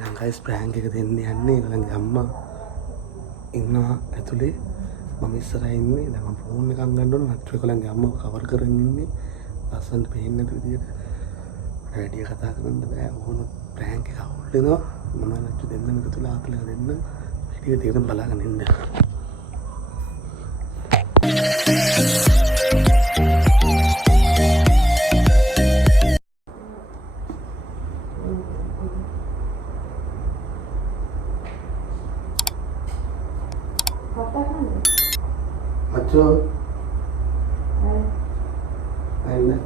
එහෙනම් guys Frank එක දෙන්න යන්නේ ඒගොල්ලන්ගේ අම්මා ඉන්නවා ඇතුලේ මම ඉස්සරහා ඉන්නේ දැන් මම ෆෝන් එකක් ගන්න ඕන මට ඒගොල්ලන්ගේ අම්මව කවර් කරගෙන ඉන්නේ ලස්සනට පේන්නේ නැති විදියට මට වැඩි කතා කරන්න බෑ ඕන ප්‍රෑන්ක් එක අවුල් වෙනවා මම නැත්නම් දෙන්නම එකතු වෙලා ආතලක දෙන්න වැඩි තේරෙන්න බලාගෙන ඉන්න Macho, ayo, dengan,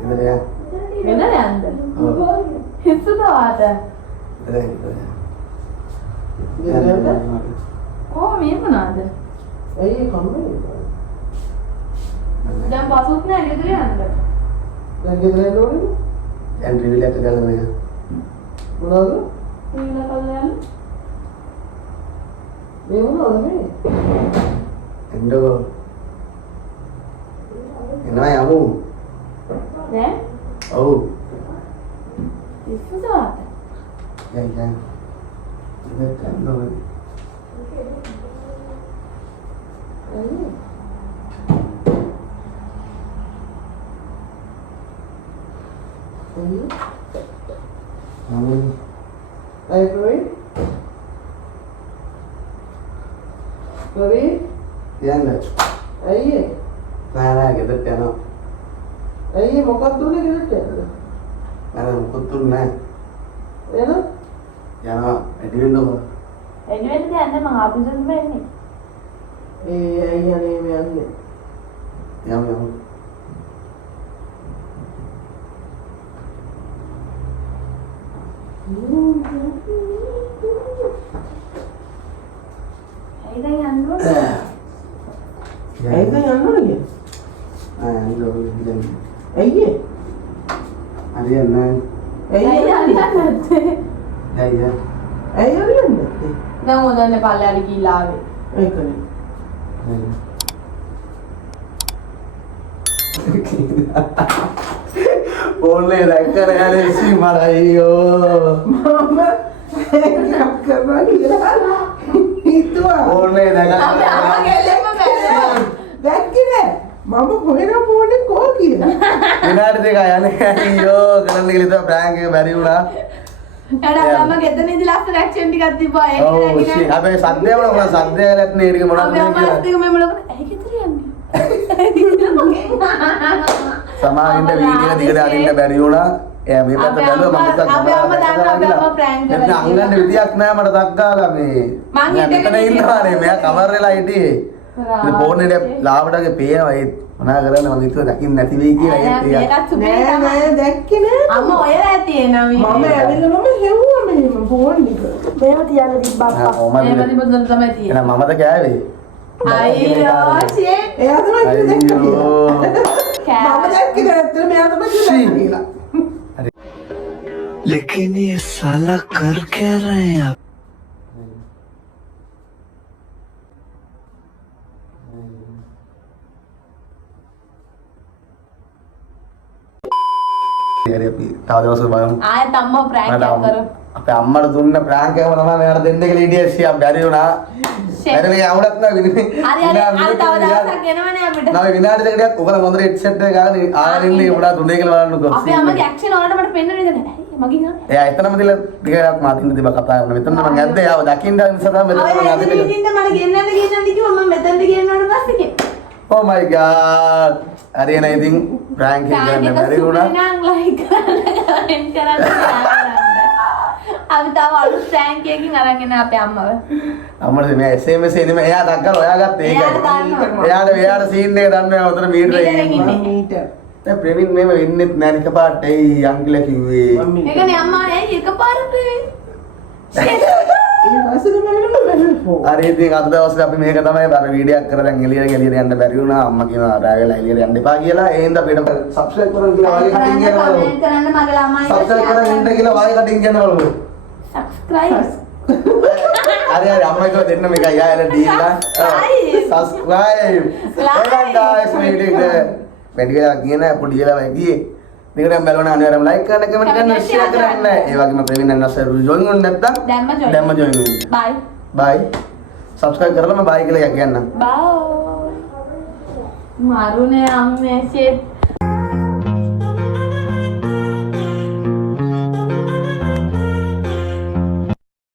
gimana ya? Gimana ya anda? Itu tuh ada. Ada gitu ya. Ada. Oh, mana ada? Kamu Dan pasutnya gitu ya anda? yang kita lihat dulu ini, Yang dilihat ke dalamnya. mana tu? Gila kalian. Ini mana tu ni? Indo. Ini apa kamu? Ya? Oh, Itu tuh ada. ya ya. Ini kan dong. Ini. Ini. Kamu Ayo Chloe. Chloe. ya enggak? Ayo. Nah, gitu kan. Ayo මොකක්ද උනේ කියලා. Karena betul nah. එන. Ya, ini dong. Ini dia anda menghabiskan ini. අයියා නේ මේ යන්නේ. Yang Aida yang dulu. ඒක යන්න ඕනේ. Ah, yang dulu yang. අයියේ. Ada yang nang. Aida nanti. Ya ya. ඇයි හරියන්නේ නැත්තේ? Dan udah nih palanya gila. ඒකනේ. Boleh rekan ada si Marayo. මම ඒක කරනවා කියලා. හිතුවා. Boleh rekan. Apa gelem apa? දැක්කේ මම කොහෙද මොන්නේ කෝ කියලා. විනාඩි දෙක යන්නේ අයියෝ කරන්න කියලා ඉතින් ප්‍රෑන්ක් එක බැරි වුණා. Ada lama kita nih jelas reaction di kati boy. ඔව් ෂී අපේ සද්දය මොනවා සද්දයලත් නේ ඒක මොනවා Apa yang කියලා. pasti gue memang gitu ya. සමාගින්ද වීඩියෝ එක දිගට අරින්න බැරි වුණා. එයා මේ පැත්ත බැලුවා මම හිතුවා අපි අම්මා දාන්න අපි අම්මා prank කරා. නැත්නම් අංගන්න විදියක් නෑ මට දක්කාලා මේ. මං හිතගෙන මෙතන ඉන්නවානේ මෙයා කවර් වෙලා හිටියේ. ඉතින් ෆෝන් එකේ ලාවටගේ පේනවා ඒ මොනා කරන්නේ මම හිතුවා දකින්න නැති වෙයි කියලා ඒත් ඒකත් සුපේ නෑ තමයි. නෑ දැක්කේ නෑ. අම්මා ඔයලා තියෙනවා මම මේ. ඇවිල්ලා මම හෙව්වා මෙහෙම ෆෝන් එක. මේව තියන්න තිබ්බා අප්පා. මේ වගේ බඳුන් තමයි තියෙන්නේ. එහෙනම් මමද කෑවේ? අයියෝ ෂේ. එයා තමයි කිව්වේ දැක්කේ කියලා. මම කෑ. දැක්කේ නැත්තේ මෙයා තමයි කිව්වේ කියලා. लेकिन ये साला कर क्या रहे हैं आप? හරි අපි තව දවසක් බලමු. ආයෙත් අම්මා prank එකක් කරු. අපේ අම්මට දුන්න ප්‍රෑන්ක් එකම තමයි මෙයාට දෙන්න කියලා ඉඩිය සියා බැරි වුණා. බැරි යවුණත් නෑ විනේ. හරි හරි අර තව දවසක් එනවනේ අපිට. නෑ විනාඩි දෙකක් ඔබලා හොඳට හෙඩ්සෙට් එක ගාගෙන ආගෙන ඉන්නේ උඩ දුන්නේ කියලා බලන්නකෝ. අපේ අම්මගේ ඇක්ෂන් වලට මට පෙන්වන්න නේද? මගේ ගාන. එයා එතනම තියලා ටිකක් මාතින්න තිබ්බ කතා කරන. මෙතන මම ඇද්ද යාව දකින්න නිසා තමයි මෙතන මම ඇද්ද. ඉතින් මට ගෙන්නන්න කිව්වා මම මෙතනට ගෙන්නවට පස්සේ කිව්වා. Oh my god. හරි එන ඉතින් ප්‍රෑන්ක් එක ගන්න බැරි වුණා. නං ලයික් කරන්න. අපි තාම අලුත් prank එකකින් අරන් එන අපේ අම්මව. අම්මට මේ SMS එනම එයා දක්කලා ඔයා ගත්ත ඒකයි. එයාට සීන් එක දන්නවා උතර මීටරේ ඉන්නේ. මීටර්. දැන් ප්‍රවීන් මේව වෙන්නෙත් නෑ නිකපාට එයි අංකිලා කිව්වේ. ඒකනේ අම්මා ඇයි එකපාරට ඒ වසර මෙන්න බැලුවා. හරි ඉතින් අද දවසේ අපි මේක තමයි අර වීඩියෝ එක කරලා දැන් එළියට යන්න බැරි වුණා අම්මා කියනවා රෑ වෙලා එළියට යන්න එපා කියලා ඒ හින්දා අපිට සබ්ස්ක්‍රයිබ් කරන් කියලා වගේ කටින් කරනවා කමෙන්ට් කරන්න මගේ ළමයි සබ්ස්ක්‍රයිබ් කරන් ඉන්න කියලා වගේ කටින් කරනවා subscribe හරි අම්මා කිව්වා දෙන්න මේක යායලා දීලා subscribe Like. guys මේ වීඩියෝ එක වැඩි වෙලා ගියේ නෑ පොඩි වෙලා ගියේ විතරක් බලවන අනිවාර්යයෙන්ම ලයික් කරන්න කමෙන්ට් කරන්න ෂෙයා කරන්න ඒ වගේම ප්‍රවීණ නැන්නසර් ජොයින් වුණ නැත්නම් දැම්ම ජොයින් වෙන්න බයි බයි සබ්ස්ක්‍රයිබ් කරලා මම බයි කියලා කියන්නම් බයි මාරුනේ අම්මේ ෂෙට්